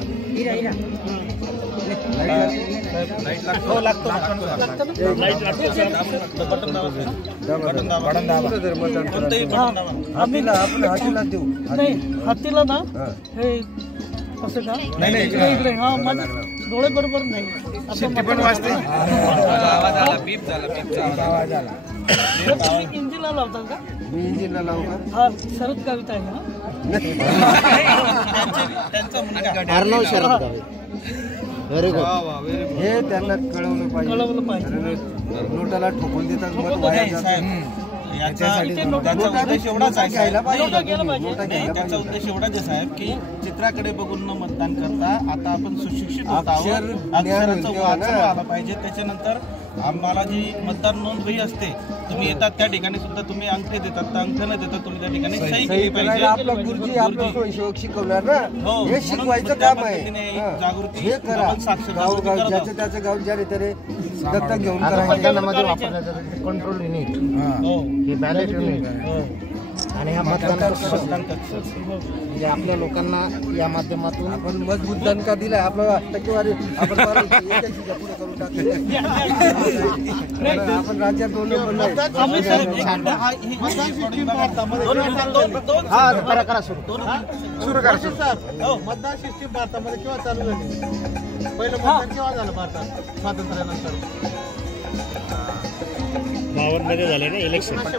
हत्तीला ना हे असं का इकडे हा माझे डोळे बरोबर नाही. तुम्ही इंजिनला लावता का? मी इंजिनला लावू का? हा शरद गावित आहे ना अर्णव शरद गावित. Very good. हे त्यांना कळवलं पाहिजे. नोटाला ठोकून देतात मत वाया जातं. त्याचा उद्देश एवढाच आहे, त्याचा उद्देश एवढाच आहे साहेब की चित्राकडे बघून न मतदान करता आता आपण सुशिक्षित होत आहोत, अक्षराचं वाचन आलं पाहिजे. त्याच्यानंतर आम्हाला जी मतदार नोंद वही असते, तुम्ही येतात त्या ठिकाणी सुद्धा तुम्ही अंगठे देतात, तर अंगठे न देतात तुम्ही त्या ठिकाणी सही केली पाहिजे. आपला गुरुजी आपला स्वयंसेवक शिकवणार ना, हे शिकवायचं काम आहे. जागृती हे करा, गाव ज्याचं त्याचं गाव ज्या रीतीने दत्तक घेऊन मतदानामध्ये वापरण्याचं कंट्रोल युनिट, हे बॅलेट युनिट आणि हा मतदान कक्ष म्हणजे आपल्या लोकांना या माध्यमातून आपण मजबूत दणका दिलाय. आपला टक्केवारी आपण पुढे करून टाकली. आपण राज्यात 2 नंबर मतदान सिस्टीम भारतामध्ये केव्हा चालू झाली? पहिलं मतदान केव्हा झालं भारतात स्वातंत्र्यानंतर? 52 मध्ये झाले ना इलेक्शन. 52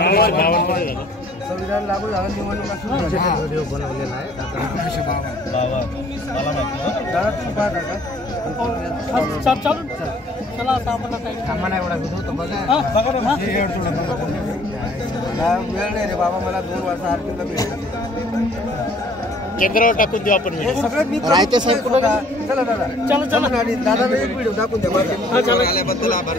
मध्ये झालं. संविधान लागू झालं, निवडणुका सुरू बनवलेला आहे. चला आता आपण सामान एवढा होतो बघा. वेळ नाही रे बाबा, मला 2 वाजता आरटीला भेटलं. केंद्रावर टाकून देऊ आपण. रायते साहेब कुठे? चला दादा, चला दादा एक व्हिडिओ टाकून द्या. आल्याबद्दल आभार.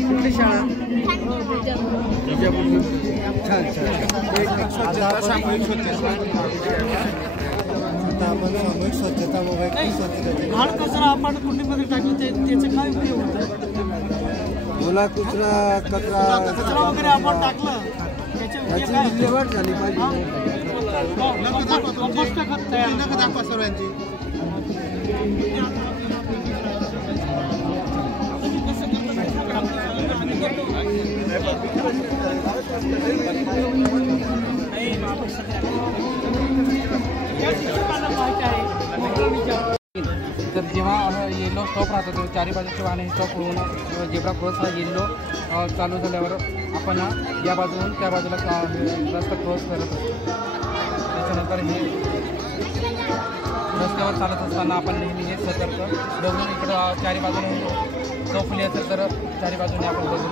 कुठली शाळा? छान स्वच्छता, सामूहिक स्वच्छता. आपण सामूहिक स्वच्छता घाण कचरा आपण कुंडीमध्ये टाकलं त्याचे काय उपयोग होतो? ओला कचरा वगैरे आपण टाकलं त्याची विल्हेवाट झाली पाहिजे. कंपोस्ट खत तयार दाखवा सर्वांची. तर जेव्हा येलो स्टॉप राहतो तेव्हा चारी बाजूचे वाहने स्टॉप होऊन जेब्रा क्रॉस हा येलो चालू झाल्यावर आपण या बाजून त्या बाजूला रस्ता क्रॉस करत असतो. त्याच्यानंतर हे रस्त्यावर चालत असताना आपण नेहमी हे सतर्क बघून इकडं चारी बाजूने चौफुली असेल तर चारी बाजूने आपण बघून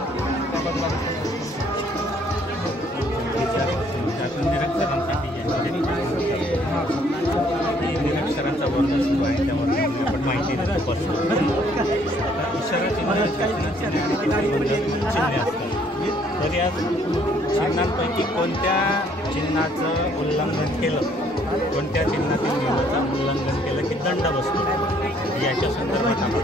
त्या बाजूला निरक्षरांचा वर्ग सुरू आहे त्यावर आपण माहिती देतो. इशारा चिन्हे असतात. तर या चिन्हांपैकी कोणत्या चिन्हाचं उल्लंघन केलं, कोणत्या चिन्हातील नियमाचं उल्लंघन केलं की दंड बसतो, याच्या संदर्भात आपण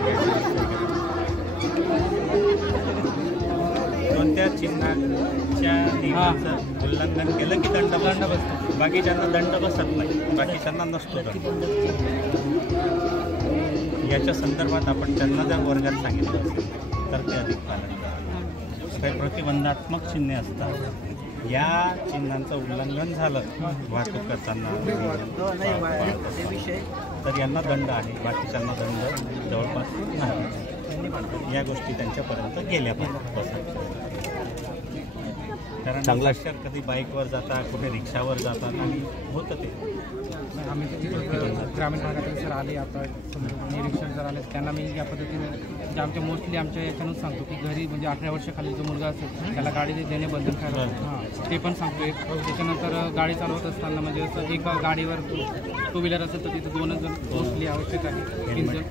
कोणत्या चिन्हाच्या नियमाचं उल्लंघन केलं की दंड बसतो. बाकीच्यांना दंड बसत नाही, बाकीच्यांना नसतो दंड. याच्या संदर्भात आपण त्यांना जर वर्गात सांगितलं असेल तर ते अधिक पालन करतात. काही प्रतिबंधात्मक चिन्हे असतात, या चिन्हांचं उल्लंघन झालं वाहतूक करताना तर यांना दंड आहे, बाकीच्यांना दंड जवळपास नाही. या गोष्टी त्यांच्यापर्यंत गेल्या पाहिजे. कारण चांगला कधी बाईकवर जातात, कुठे रिक्षावर जातात आणि होतं ते. आम्ही ग्रामीण भागातील सर आले आता निरीक्षण जर आले त्यांना मी या पद्धतीने म्हणजे आमच्या मोस्टली आमच्या याच्यानंच सांगतो की घरी म्हणजे 18 वर्षाखाली जो मुलगा असेल त्याला गाडी देणे बंधनकारक हां ते पण सांगतो. एक त्याच्यानंतर गाडी चालवत असताना म्हणजे असं एक गाडीवर टू व्हीलर असेल तर तिथं 2 जण मोस्टली आवश्यक आहे.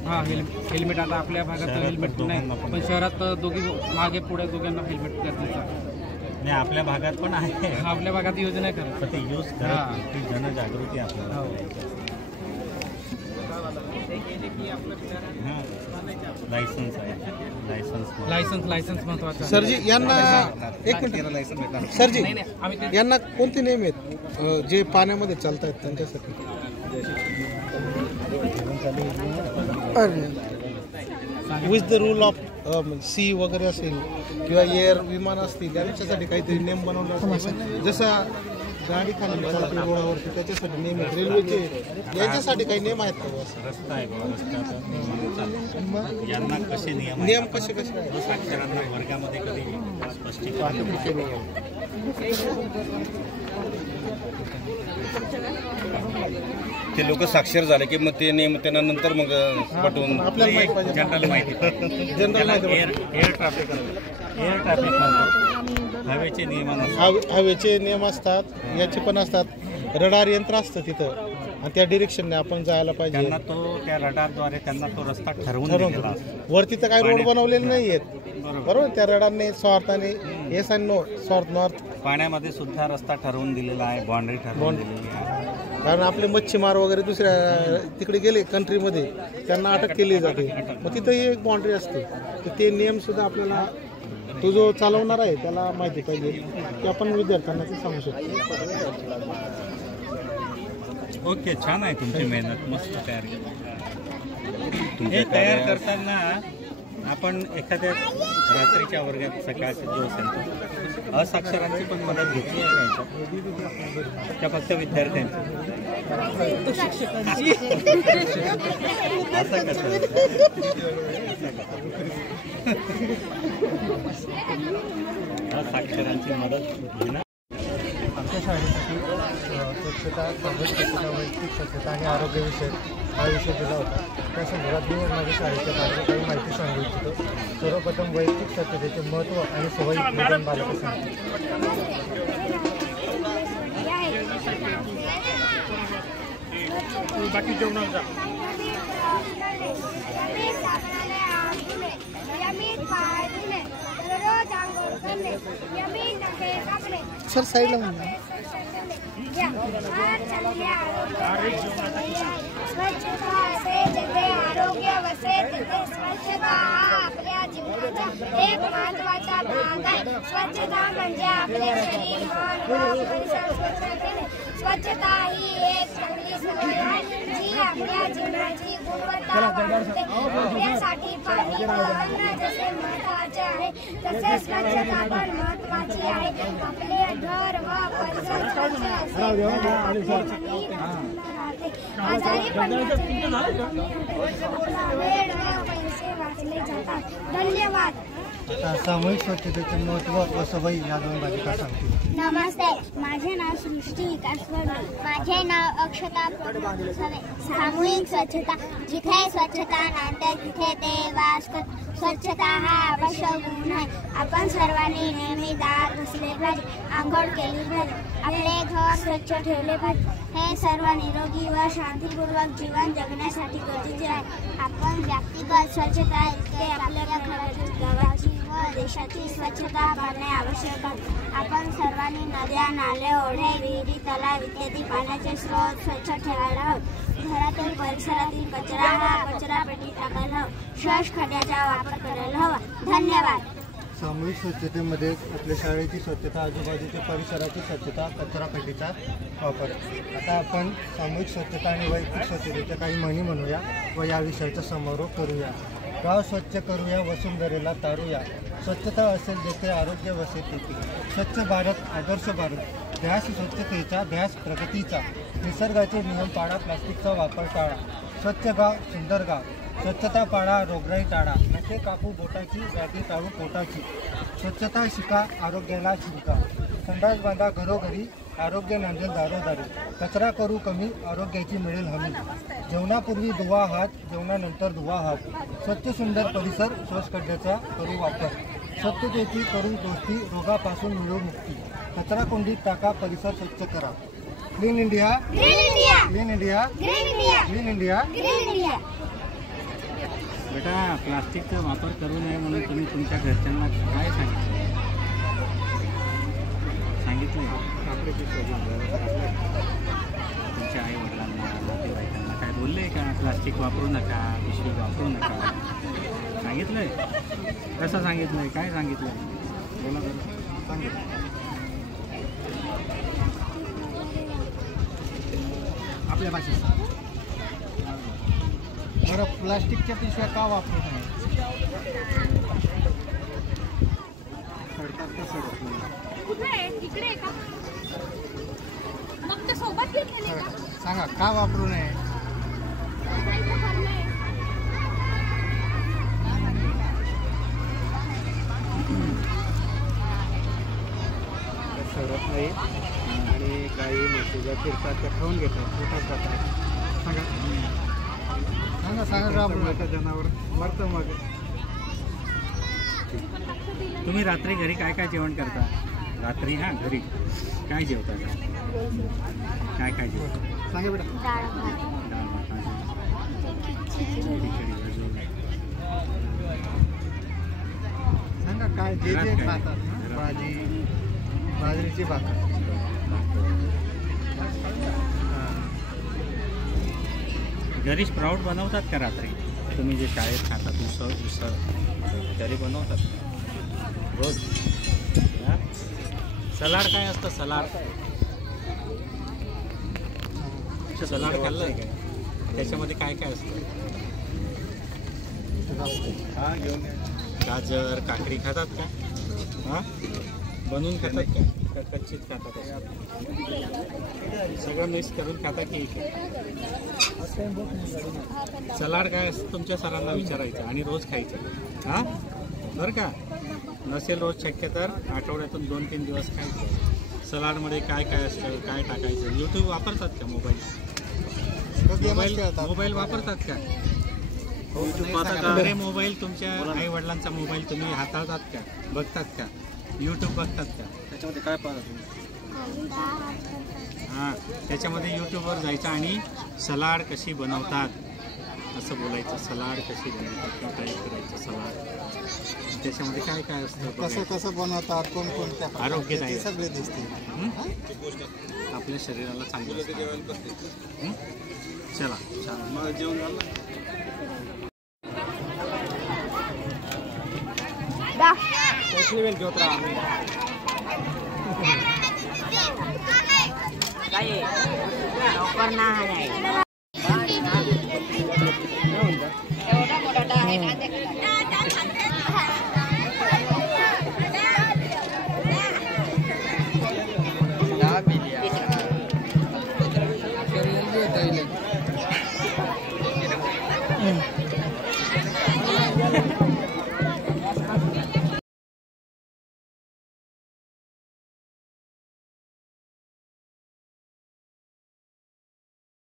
हां हेल्मेट आता आपल्या भागात हेल्मेट नाही पण शहरात दोघी मागे पुढे दोघांना हेल्मेट गरजेचं आहे. नाही आपल्या भागात पण आहे, आपल्या भागात योजना करत तर ते यूज करा ती जनजागृती आपल्याला. लायसन्स आहे, लायसन्स महत्वाचं. सरजी यांना एक मिनिट सरजी यांना कोणते नियम आहेत जे पाण्यामध्ये चालत आहेत त्यांच्यासाठी? With the rule of sea वगैरे असेल किंवा एअर विमान असतील त्यांच्यासाठी काहीतरी नियम बनवले असतील. जसं गाडी खाली चालते रोडावरती त्याच्यासाठी नियम आहेत, रेल्वेचे यांच्यासाठी काही नियम आहेत का? रस्ता आहे रस्त्याचा यांना कसे नियम कसे साक्षरांना वर्गामध्ये कधी स्पष्टीकरण ते लोक साक्षर झाले की मग ते नियम त्यांना नंतर मग पटवून जनरल माहिती एअर ट्रॅफिक म्हणतो. हवेचे नियम हवेचे नियम असतात, याचे पण असतात. रडार यंत्र असतं तिथं आणि त्या डिरेक्शनने आपण जायला पाहिजे. त्यांना तो त्या रडारद्वारे त्यांना तो रस्ता ठरवून वरती तर काही रोड बनवलेले नाही आहेत बरोबर. त्या रडारने स्वार्थाने येस आणि नो साऊथ नॉर्थ पाण्यामध्ये सुद्धा रस्ता ठरवून दिलेला आहे, बाउंड्री ठरवून दिलेली आहे. कारण आपले मच्छीमार वगैरे दुसऱ्या तिकडे गेले कंट्रीमध्ये त्यांना अटक केली जाते, मग तिथं एक बाउंड्री असते. तर ते नियम सुद्धा आपल्याला तो जो चालवणार आहे त्याला माहिती पाहिजे की आपण विद्यार्थ्यांना ते सांगू शकतो. ओके, छान आहे तुमची मेहनत, मस्त तयार केली. हे तयार करताना आपण एखाद्या रात्रीच्या वर्गात सकाळचा जो असेल असाक्षरांची पण मदत घेतली आहे का? फक्त विद्यार्थ्यांची असं कसं? असाक्षरांची मदत घेणं आमच्या शाळेसाठी स्वच्छता, सामाजिक स्वच्छता, वैयक्तिक स्वच्छता आणि आरोग्यविषयक हा विषय दिला होता. त्या संदर्भात मी माझ्या शाळेच्या बाबतीत काही माहिती सांगू इच्छितो. सर्वप्रथम वैयक्तिक स्वच्छतेचे महत्त्व आणि सवयी निदान बालक बाकी जेवणाचा सर साईडला म्हणा. स्वच्छता असे जिथे आरोग्य वसे तिथे स्वच्छता हा आपल्या जीवनाचा एक महत्त्वाचा भाग आहे. स्वच्छता म्हणजे आपले शरीर, मन व परिसर स्वच्छ ठेवणे. स्वच्छता ही एक चांगली सवय आहे जी आपल्या जीवनाची गुणवत्ता वाढवते. आपल्यासाठी पाणी व अन्न जसे महत्त्वाचे आहे तसेच स्वच्छता पण महत्त्वाची आहे. आपले घर व परिसर स्वच्छ असेल आजारी वेळ व पैसे वाचले जातात. धन्यवाद. आता सामूहिक स्वच्छतेचे महत्त्व व सवयी या दोन बालिका सांगतील. नमस्ते, माझे नाव सृष्टी विकास वडवे. माझे नाव अक्षता सवे. सामूहिक स्वच्छता. जिथे स्वच्छता नांदते तिथे ते वास करते. स्वच्छता हा आवश्यक गुण आहे. आपण सर्वांनी नेहमी दात घासले पाहिजे, आंघोळ केली पाहिजे, आपले घर स्वच्छ ठेवले पाहिजे. हे सर्व निरोगी व शांतीपूर्वक जीवन जगण्यासाठी गरजेचे आहे. आपण व्यक्तिगत स्वच्छता इतके आपल्या घराची, गावाची व देशाची स्वच्छता करणे आवश्यक आहे. आपण सर्वांनी नद्या, नाले, ओढे, विहिरी, तलाव इत्यादी पाण्याचे स्रोत स्वच्छ ठेवायला हवे. घरातील परिसरातील कचरा हा कचरापेटीत टाकायला हवा. शौचखड्याचा वापर करायला हवा. धन्यवाद. सामूहिक स्वच्छतेमध्ये आपल्या शाळेची स्वच्छता, आजूबाजूच्या परिसराची स्वच्छता, कचरापेटीचा वापर. आता आपण सामूहिक स्वच्छता आणि वैयक्तिक स्वच्छतेच्या काही म्हणी म्हणूया व या विषयाचा समारोप करूया. गाव स्वच्छ करूया, वसुंधरेला तारूया. स्वच्छता असेल जेथे आरोग्य वसेल तेथे. स्वच्छ भारत, आदर्श भारत. ध्यास स्वच्छतेचा, ध्यास प्रगतीचा. निसर्गाचे नियम पाळा, प्लास्टिकचा वापर टाळा. स्वच्छ गाव, सुंदर गाव. स्वच्छता पाळा, रोगराई टाळा. नखे कापू बोटाची, व्याधी टाळू पोटाची. स्वच्छता शिका, आरोग्याला शिका. संडास बांधा घरोघरी, आरोग्य नांदेल दारोदारी. कचरा करू कमी, आरोग्याची मिळेल हमी. जेवणापूर्वी धुवा हात, जेवणानंतर धुवा हात. स्वच्छ सुंदर परिसर, शौचखड्याचा करू वापर. स्वच्छतेची करू दोस्ती, रोगापासून मिळू मुक्ती. कचरा कोंडीत टाका, परिसर स्वच्छ करा. Clean India, clean India, clean India, clean India, clean India. बेटा, प्लास्टिकचा वापर करू नये म्हणून तुम्ही तुमच्या घरच्यांना काय सांगितलं तुमच्या आई वडिलांना, नातेवाईकांना काय बोलले का? प्लास्टिक वापरू नका, पिशवी वापरू नका सांगितलंय? कसं सांगितलंय? काय सांगितलंय? बोला बरं, सांगितलं. आपल्या भाषेत. बरं, प्लास्टिकच्या पिशव्या का वापरू नये? सडतात का सडत नाही? इकडे का? मग ते सोबत घेतलेले का? सांगा, का वापरू नये? सडत नाही आणि काही म्हशीला फिरतात त्या खाऊन घेतात, पोटात जातात. सांगा सांगा सांगा, जनावर मरतं मग. तुम्ही रात्री घरी काय काय जेवण करता? रात्री घरी काय जेवता? काय काय जेवता? सांगा बेटा. डाळ भात, सांगा काय जे जे खातात. भाजी, बाजरीची भाकर. घरी स्प्राउट बनवतात का रात्री? तुम्ही जे शाळेत खातात उसळ घरी बनवतात रोज? सलाड काय असतं? सलाड खाल्लंय का? त्याच्यामध्ये काय काय असतं? गाजर, काकडी खातात का? हां, बनवून खातात का? कच्चीत खातात? सगळं मिक्स करून खाता की? सलाड काय असतं तुमच्या सरांना विचारायचं आणि रोज खायचं. हां, बरं का? नसेल रोज शक्य तर आठवड्यातून 2-3 दिवस खायचं. सलाडमध्ये काय काय असतं, काय टाकायचं? यूट्यूब वापरतात का? मोबाईल वापरतात का? अरे, मोबाईल तुमच्या आई वडिलांचा मोबाईल तुम्ही हाताळतात का? बघतात का? यूट्यूब बघतात का? त्याच्यामध्ये काय पाहतात? हां, त्याच्यामध्ये यूट्यूबवर जायचं आणि सलाड कशी बनवतात असं बोलायचं. सलाड कशी बनवतात, टाईप करायचं सलाड. त्याच्यामध्ये काय काय असतं, कसं कसं बनवतात, कोणकोणत्या आरोग्यदायी सगळे दिसते. आपल्या शरीराला चांगलं. चला छान जेवण झालं. लवकर ना आहे एवढा मोठा आहे ना.